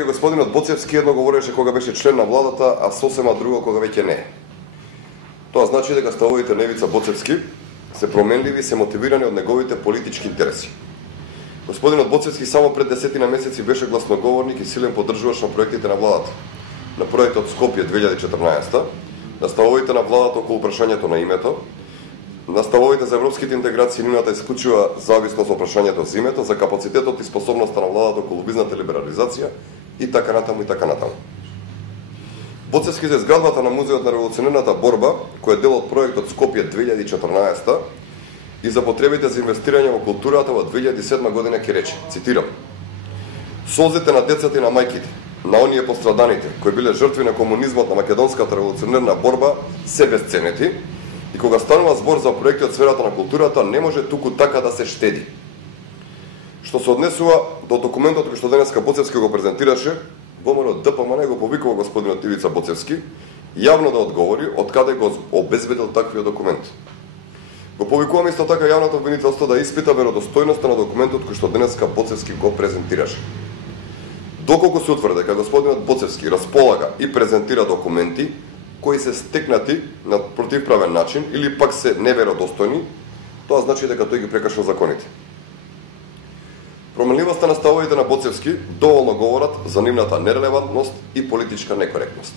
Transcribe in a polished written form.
Господинот Боцевски едно говореше кога беше член на владата, а сосема друго кога веќе не е. Тоа значи дека ставовите на Ивица Боцевски се променливи, се мотивирани од неговите политички интереси. Господинот Боцевски само пред 10 месеци беше гласноговорник и силен поддржувач на проектите на владата. На проектот Скопје 2014, на ставовите на владата околу прашањето на името, на ставовите за европските интеграции нивната исклучува зависност од прашањето за името, за капацитетот и способноста на владата околу визната либерализација и така натаму и така натаму. Боцевски за изградбата на Музеот на револуционерната борба, кој е дел од проектот Скопје 2014 и за потребите за инвестирање во културата во 2007 година ќе рече, цитирам: "Солзите на децата и на мајките, на оние постраданите кои биле жртви на комунизмот на македонската револуционерна борба се безценети, и кога станува збор за проекти од сферата на културата, не може туку така да се штеди." Што се однесува до документот кој што денеска Боцевски го презентираше, ВМРО ДПМН го повикува господинот Ивица Боцевски јавно да одговори од каде го обезбедил таквиот документ. Го повикуваме исто така јавното обвинителство да испита веродостојноста на документот кој што денеска Боцевски го презентираше. Доколку се утврди дека господинот Боцевски располага и презентира документи кои се стекнати на противправен начин или пак се неверодостојни, тоа значи дека тој ги прекршил законите. Променливоста на ставовите на Боцевски доволно говорат за нивната нерелевантност и политичка некоректност.